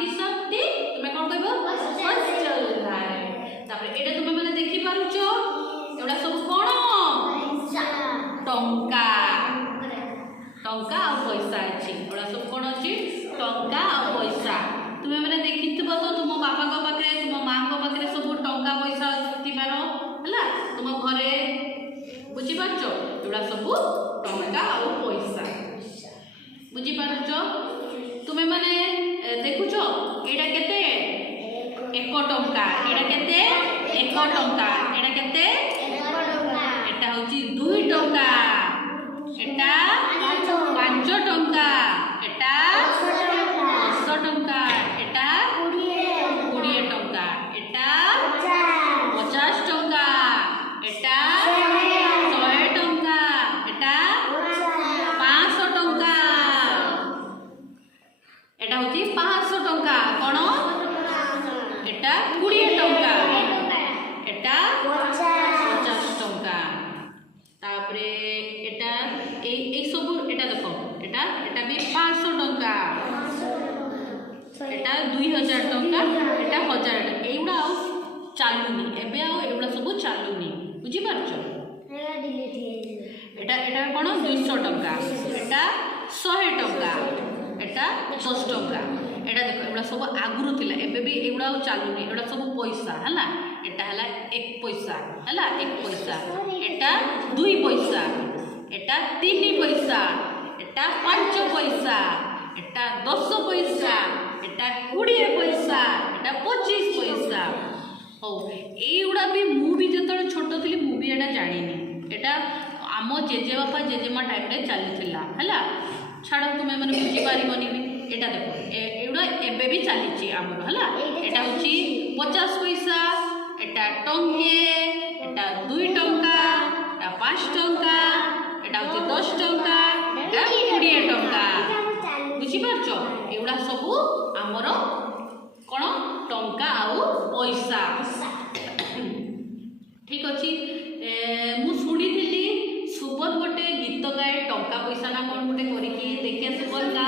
बाकी सब टी तुम कौन कहबो चल रहा है तापर एटा तुम माने देखि पारुचो एडा सब कोन टंका टंका आ पैसा अछि एडा सब कोन अछि टंका आ पैसा तुम माने देखिथिबो तो तुम बापा को पाखरे तुम मां को पाखरे सब टंका पैसा अछि मारो हला तुम घरे बुझी पारछो एडा सब टंका आ पैसा बुझी पारछो तुम माने देखुछो एडा केते 1 टंका एडा केते 1 टंका एडा केते 1 टंका एटा होची 2 टंका एटा 5 टंका एटा 10 टंका एटा 20 टंका एटा 50 टंका एटा 100 टंका एटा 500 टंका एटा होची 500 टंका कोन एटा 20 टंका एटा 50 टंका तापरे एटा ए सब एटा देखो एटा एटा भी 500 टंका एटा 2000 टंका एटा 1000 टंका एउडा आ चालुनी एबे आ एउडा सब चालुनी बुझी पारछो एटा एटा कोन 200 टंका एटा 100 टंका एटा 10 टंका एटा देखो एउडा सब आगुरु थिला एबे भी एउडा आ चालुनी एउडा सब पैसा हला एटा हला 1 पैसा हला 1 पैसा एटा 2 पैसा एटा 3 पैसा एटा 5 पैसा एटा 10 पैसा एटा 20 पैसा एटा 25 पैसा हो एउडा भी मु भी जतले छोट थिली मु भी एटा जानिनी एटा आम जेजे बापा जेजेमा टाइम रे चली थिला हला छाड़ तुमे माने बुझी पारिबनी भी एटा देखो एउडा एबे भी चली छि हमर हला एटा होची 50 पैसा एटा टंके एटा 2 टंका एटा 5 टंका एटा होची 10 टंका एटा 20 टंका बुझी पारछो एउडा सब हमर कोन टंका आउ पैसा ठीक अछि मु सुनी सुबल गोटे गीत गाए टंका पैसा ना कोन गोटे करिकी देखिया सुबल गा